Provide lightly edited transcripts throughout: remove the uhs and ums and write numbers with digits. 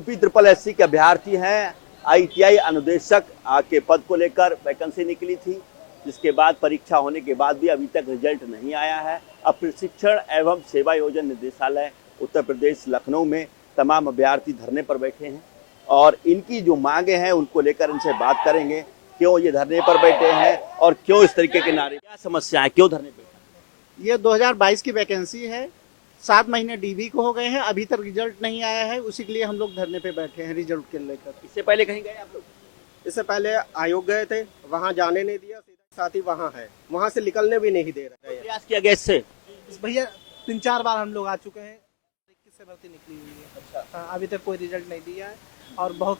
UP triple SC के अभ्यर्थी हैं। आईटीआई अनुदेशक के पद को लेकर वैकेंसी निकली थी, जिसके बाद परीक्षा होने के बाद भी अभी तक रिजल्ट नहीं आया है। अब प्रशिक्षण एवं सेवा योजना निदेशालय उत्तर प्रदेश लखनऊ में तमाम अभ्यर्थी धरने पर बैठे हैं और इनकी जो मांगे हैं उनको लेकर इनसे बात करेंगे। क्यों ये धरने पर बैठे हैं और क्यों इस तरीके के नारे, क्या समस्या है, क्यों धरने पे? ये 2022 की वैकेंसी है। 7 महीने डीबी को हो गए हैं, अभी तक रिजल्ट नहीं आया है। उसी के लिए हम लोग धरने पे बैठे हैं रिजल्ट के लेकर। इससे पहले कहीं गए आप लोग? इससे पहले आयोग गए थे, वहाँ जाने नहीं दिया, सीधा साथी वहाँ है, वहाँ से निकलने भी नहीं दे रहा है। प्रयास किया गया इससे? भैया 3-4 बार हम लोग आ चुके हैं। 21 से भर्ती निकली हुई है। अच्छा। अभी तक कोई रिजल्ट नहीं दिया है और बहुत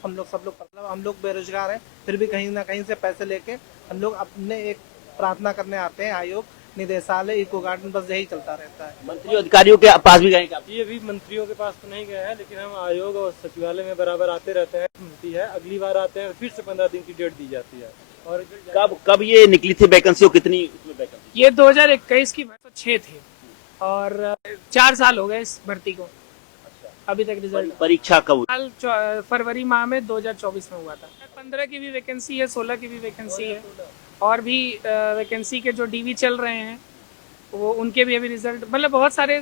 हम लोग बेरोजगार हैं, फिर भी कहीं ना कहीं से पैसे लेके हम लोग अपने एक प्रार्थना करने आते हैं। आयोग, निदेशालय, इको गार्डन, बस यही चलता रहता है। मंत्री अधिकारियों के पास भी गए क्या? ये भी मंत्रियों के पास तो नहीं गए हैं, लेकिन हम आयोग और सचिवालय में बराबर आते रहते हैं। मिलती है, अगली बार आते हैं, फिर से 15 दिन की डेट दी जाती है। और कब ये निकली थी वैकेंसी और कितनी वैकेंसी? ये 2021 की 6 थी और 4 साल हो गए इस भर्ती को। अभी तक रिजल्ट, परीक्षा कब? साल फरवरी माह में 2024 में हुआ था। 15 की भी वैकेंसी है, 16 की भी वैकेंसी है और भी वैकेंसी के जो डीवी चल रहे हैं वो उनके भी अभी रिजल्ट, मतलब बहुत सारे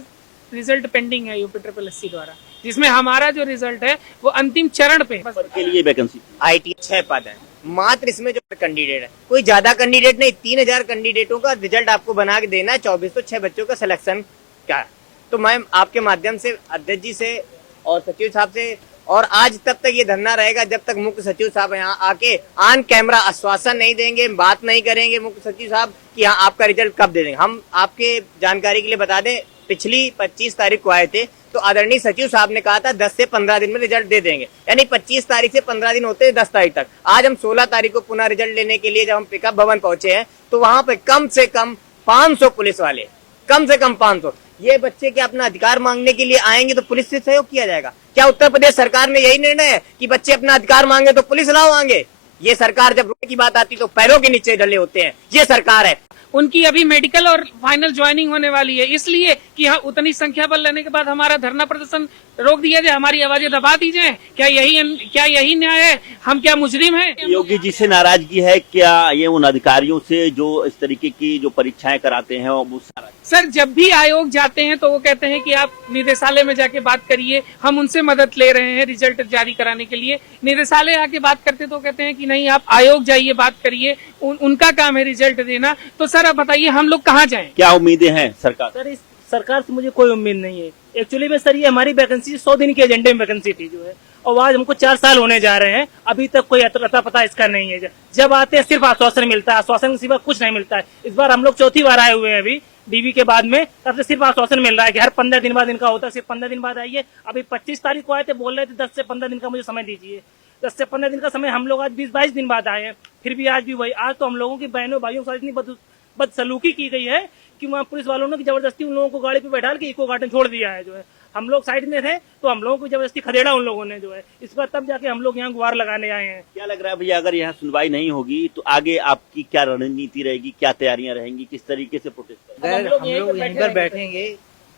रिजल्ट पेंडिंग है यूपी ट्रिपल एससी द्वारा, जिसमें हमारा जो रिजल्ट है वो अंतिम चरण पे है। के लिए वैकेंसी आईटी 6 पद है मात्र, इसमें जो कैंडिडेट है कोई ज्यादा कैंडिडेट नहीं, 3000 कैंडिडेटों का रिजल्ट आपको बना के देना है। 2406 बच्चों का सिलेक्शन क्या है। तो मैं आपके माध्यम से अध्यक्ष जी से और सचिव साहब से, और आज तब तक ये धरना रहेगा जब तक मुख्य सचिव साहब यहाँ आके ऑन कैमरा आश्वासन नहीं देंगे, बात नहीं करेंगे मुख्य सचिव साहब कि हाँ आपका रिजल्ट कब दे देंगे। हम आपके जानकारी के लिए बता दें, पिछली 25 तारीख को आए थे तो आदरणीय सचिव साहब ने कहा था 10 से 15 दिन में रिजल्ट दे देंगे, यानी 25 तारीख से 15 दिन होते हैं 10 तारीख तक। आज हम 16 तारीख को पुनः रिजल्ट लेने के लिए जब हम पिकअप भवन पहुंचे हैं तो वहाँ पे कम से कम 500 पुलिस वाले, कम से कम 500। ये बच्चे क्या अपना अधिकार मांगने के लिए आएंगे तो पुलिस से सहयोग किया जाएगा क्या? उत्तर प्रदेश सरकार में यही निर्णय है कि बच्चे अपना अधिकार मांगे तो पुलिस लाओ आगे? ये सरकार जब रुपए की बात आती तो पैरों के नीचे डले होते हैं। ये सरकार है। उनकी अभी मेडिकल और फाइनल ज्वाइनिंग होने वाली है, इसलिए कि हाँ उतनी संख्या बल लेने के बाद हमारा धरना प्रदर्शन रोक दिया जाए, हमारी आवाजें दबा दी जाए। क्या यही न्याय है? हम क्या मुजरिम हैं? योगी जी से नाराजगी है क्या ये उन अधिकारियों से जो इस तरीके की जो परीक्षाएं कराते हैं? वो सर, जब भी आयोग जाते हैं तो वो कहते हैं कि आप निदेशालय में जाके बात करिए, हम उनसे मदद ले रहे हैं रिजल्ट जारी कराने के लिए। निदेशालय आके बात करते तो कहते हैं कि नहीं आप आयोग जाइए, बात करिए, उनका काम है रिजल्ट देना। तो सर आप बताइए हम लोग कहाँ जाएं? क्या उम्मीदें हैं सरकार? सर इस सरकार से मुझे कोई उम्मीद नहीं है। एक्चुअली में सर ये हमारी वैकेंसी 100 दिन के एजेंडे में वैकेंसी थी जो है, और आज हमको 4 साल होने जा रहे हैं, अभी तक कोई अता पता इसका नहीं है। जब आते हैं सिर्फ आश्वासन मिलता है, आश्वासन के सिवा कुछ नहीं मिलता है। इस बार हम लोग 4थी बार आए हुए हैं अभी डीवी के बाद में, तब से सिर्फ आश्वासन मिल रहा है कि हर 15 दिन बाद इनका होता है, सिर्फ 15 दिन बाद आइए। अभी 25 तारीख को आए थे, बोल रहे थे 10 से 15 दिन का मुझे समय दीजिए। 10 से 15 दिन का समय, हम लोग आज 20-22 दिन बाद आए हैं, फिर भी आज भी वही। आज तो हम लोगों की बहनों भाइयों के साथ इतनी बदसलूकी की गई है कि वहाँ पुलिस वालों ने जबरदस्ती उन लोगों को गाड़ी पे बैठा के इको गार्डन छोड़ दिया है जो है। हम लोग साइड में थे तो हम लोगों को जबरदस्ती खदेड़ा उन लोगों ने जो है। इस बार तब जाके हम लोग यहाँ गुहार लगाने आए हैं। क्या लग रहा है भैया, अगर यहाँ सुनवाई नहीं होगी तो आगे आपकी क्या रणनीति रहेगी, क्या तैयारियां रहेंगी, किस तरीके से प्रोटेस्ट करेंगे? हम लोग यहीं पर बैठेंगे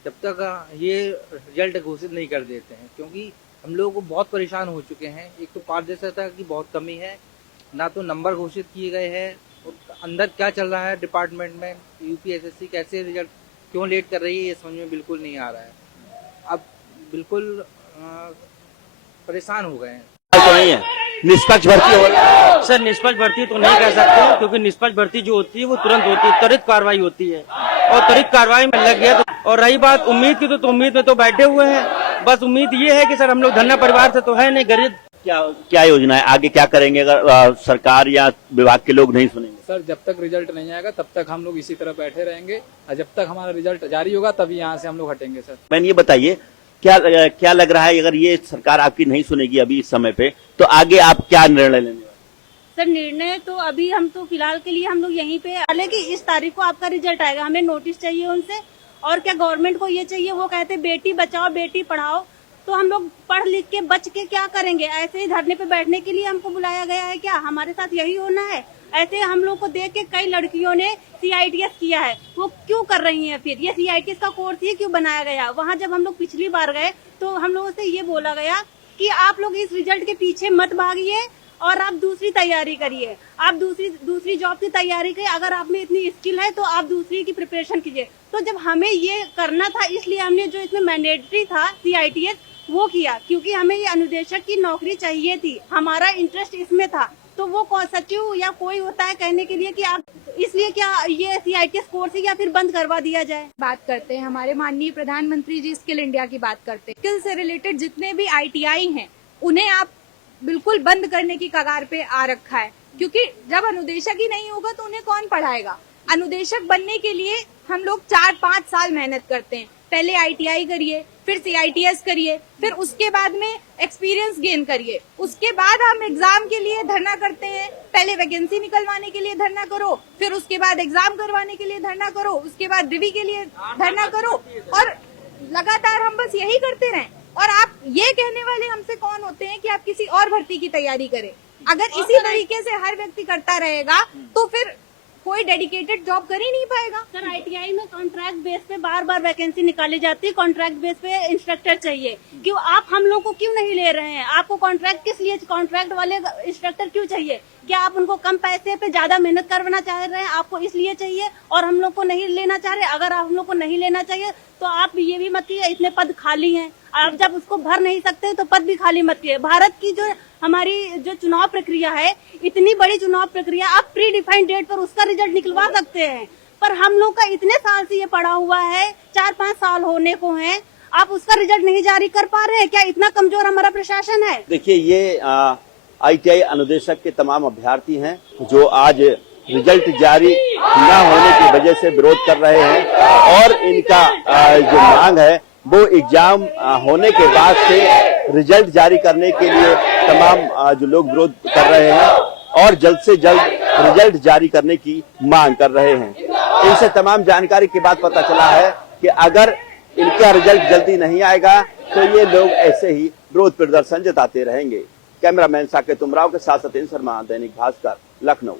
जब तक ये रिजल्ट घोषित नहीं कर देते हैं, क्योंकि हम लोग को बहुत परेशान हो चुके हैं। एक तो पारदर्शिता की बहुत कमी है, ना तो नंबर घोषित किए गए हैं, अंदर क्या चल रहा है डिपार्टमेंट में, यूपीएसएससी कैसे रिजल्ट क्यों लेट कर रही है ये समझ में बिल्कुल नहीं आ रहा है। अब बिल्कुल परेशान हो गए हैं। तो नहीं है निष्पक्ष भर्ती हो रहा है? सर निष्पक्ष भर्ती तो नहीं कर सकते, क्योंकि निष्पक्ष भर्ती जो होती है वो तुरंत होती है, त्वरित कार्रवाई होती है, और त्वरित कार्रवाई में लग गया तो। और रही बात उम्मीद की, तो उम्मीद में तो बैठे हुए हैं। बस उम्मीद ये है कि सर हम लोग धन्ना परिवार से तो है नहीं, गरीब। क्या योजना है, आगे क्या करेंगे अगर सरकार या विभाग के लोग नहीं सुनेंगे? सर जब तक रिजल्ट नहीं आएगा तब तक हम लोग इसी तरह बैठे रहेंगे, और जब तक हमारा रिजल्ट जारी होगा तभी यहाँ से हम लोग हटेंगे। सर मैंने ये बताइए, क्या लग रहा है अगर ये सरकार आपकी नहीं सुनेगी अभी इस समय पे, तो आगे आप क्या निर्णय लेने वाले? सर निर्णय तो अभी हम तो फिलहाल के लिए हम लोग यहीं पे, हालांकि इस तारीख को आपका रिजल्ट आएगा, हमें नोटिस चाहिए उनसे। और क्या गवर्नमेंट को ये चाहिए, वो कहते बेटी बचाओ बेटी पढ़ाओ, तो हम लोग पढ़ लिख के बच के क्या करेंगे? ऐसे ही धरने पे बैठने के लिए हमको बुलाया गया है क्या? हमारे साथ यही होना है? ऐसे हम लोग को देख के कई लड़कियों ने CITS किया है, वो क्यों कर रही हैं? फिर ये CITS का कोर्स ही क्यों बनाया गया? वहाँ जब हम लोग पिछली बार गए तो हम लोगों से ये बोला गया कि आप लोग इस रिजल्ट के पीछे मत भागिए और आप दूसरी तैयारी करिए। आप दूसरी जॉब की तैयारी करिए। अगर आप में इतनी स्किल है तो आप दूसरी की प्रिपरेशन कीजिए। तो जब हमें ये करना था, इसलिए हमने जो इसमें मैंडेटरी था CITS वो किया, क्योंकि हमें ये अनुदेशक की नौकरी चाहिए थी, हमारा इंटरेस्ट इसमें था। तो वो सचिव या कोई होता है कहने के लिए कि आप, इसलिए क्या ये CITS कोर्स है या फिर बंद करवा दिया जाए। बात करते हैं, हमारे माननीय प्रधानमंत्री जी स्किल इंडिया की बात करते हैं। स्किल से रिलेटेड जितने भी ITI हैं उन्हें आप बिल्कुल बंद करने की कगार पे आ रखा है, क्योंकि जब अनुदेशक ही नहीं होगा तो उन्हें कौन पढ़ाएगा। अनुदेशक बनने के लिए हम लोग 4-5 साल मेहनत करते हैं। पहले ITI करिए, फिर CITS करिए, फिर उसके बाद में एक्सपीरियंस गेन करिए, उसके बाद हम एग्जाम के लिए धरना करते हैं। पहले वैकेंसी निकलवाने के लिए धरना करो, फिर उसके बाद एग्जाम करवाने के लिए धरना करो, उसके बाद डिवी के लिए धरना करो, और लगातार हम बस यही करते रहें। और आप ये कहने वाले हमसे कौन होते हैं कि आप किसी और भर्ती की तैयारी करें। अगर इसी तरीके से हर व्यक्ति करता रहेगा तो फिर कोई डेडिकेटेड जॉब कर ही नहीं पाएगा। सर, ITI में कॉन्ट्रैक्ट बेस पे बार वैकेंसी निकाली जाती है। कॉन्ट्रैक्ट बेस पे इंस्ट्रक्टर चाहिए, क्यों आप हम लोग को क्यों नहीं ले रहे हैं? आपको कॉन्ट्रैक्ट किस लिए, कॉन्ट्रैक्ट वाले इंस्ट्रक्टर क्यों चाहिए? क्या आप उनको कम पैसे पे ज्यादा मेहनत करवाना चाह रहे हैं? आपको इसलिए चाहिए और हम लोग को नहीं लेना चाह रहे? अगर आप हम लोग को नहीं लेना चाहिए तो आप ये भी मत कीजिए, इतने पद खाली हैं, आप जब उसको भर नहीं सकते तो पद भी खाली मत कीजिए। भारत की जो हमारी जो चुनाव प्रक्रिया है, इतनी बड़ी चुनाव प्रक्रिया, आप प्री डिफाइंड डेट पर उसका रिजल्ट निकलवा सकते हैं, पर हम लोग का इतने साल से ये पड़ा हुआ है, 4-5 साल होने को हैं, आप उसका रिजल्ट नहीं जारी कर पा रहे हैं। क्या इतना कमजोर हमारा प्रशासन है? देखिए, ये ITI अनुदेशक के तमाम अभ्यर्थी हैं जो आज रिजल्ट जारी न होने की वजह से विरोध कर रहे हैं, और इनका जो मांग है वो एग्जाम होने के बाद से रिजल्ट जारी करने के लिए तमाम जो लोग विरोध कर रहे हैं और जल्द से जल्द रिजल्ट जारी करने की मांग कर रहे हैं। इनसे तमाम जानकारी के बाद पता चला है कि अगर इनका रिजल्ट जल्दी नहीं आएगा तो ये लोग ऐसे ही विरोध प्रदर्शन जताते रहेंगे। कैमरामैन साकेत उमराव के साथ सत्येंद्र शर्मा, दैनिक भास्कर, लखनऊ।